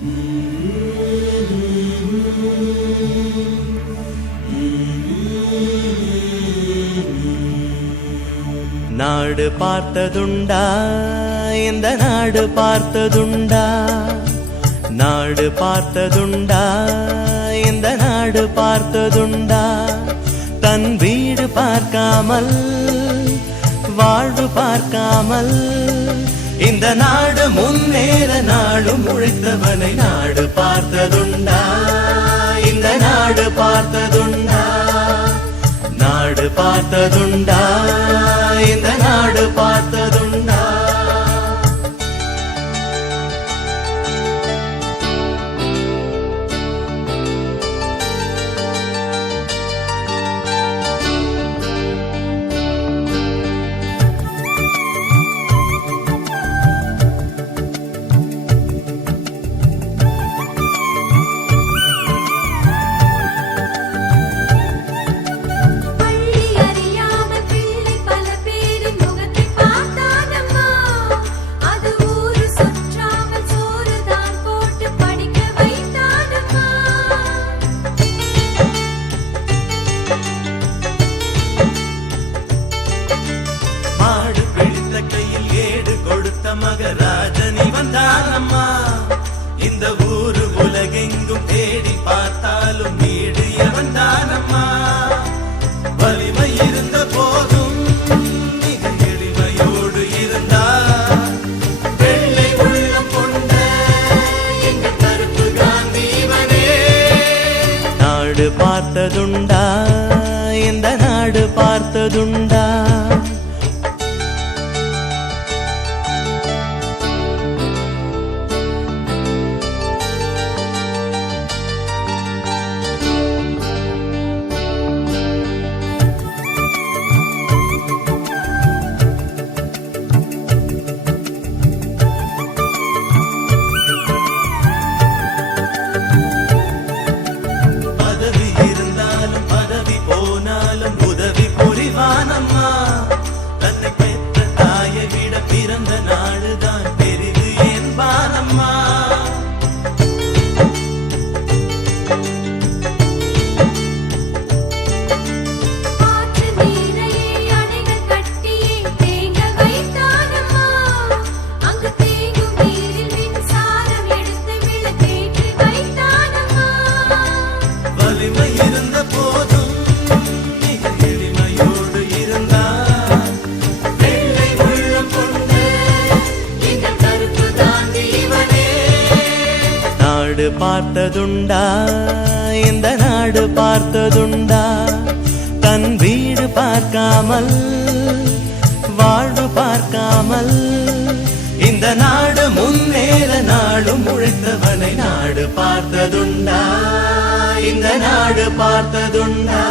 நாடு பார்த்ததுண்டா, இந்த நாடு பார்த்ததுண்டா, நாடு பார்த்ததுண்டா, இந்த நாடு பார்த்ததுண்டா. தன் வீடு பார்க்காமல் வாழ்வு பார்க்காமல் இந்த நாடு முன்னேற நாடும் உழைத்தவனை நாடு பார்த்ததுண்டா, இந்த நாடு பார்த்ததுண்டா, நாடு பார்த்ததுண்டா, இந்த நாடு பார்த்ததுண்டா. மகராஜனி வந்தானம்மா, இந்த ஊரு உலகெங்கும் தேடி பார்த்தாலும் வீடு வந்தானம்மா. வலிமை இருந்த போதும் மிக எளிமையோடு இருந்தார், வெள்ளை உள்ளம் கொண்ட எங்கள் கருப்பு காந்திவனே. நாடு பார்த்ததுண்டா, இந்த நாடு பார்த்ததுண்டா. தன்னை பெற்ற தாயை விட பிறந்த நாடுதான் பெரிது என்பானம்மா. வலிமை இருந்த போதும் நாடு பார்த்ததுண்டா, இந்த நாடு பார்த்ததுண்டா. தன் வீடு பார்க்காமல் வாழ்வு பார்க்காமல் இந்த நாடு முன்னேற நாடும் உழைத்தவனை நாடு பார்த்ததுண்டா, இந்த நாடு பார்த்ததுண்டா.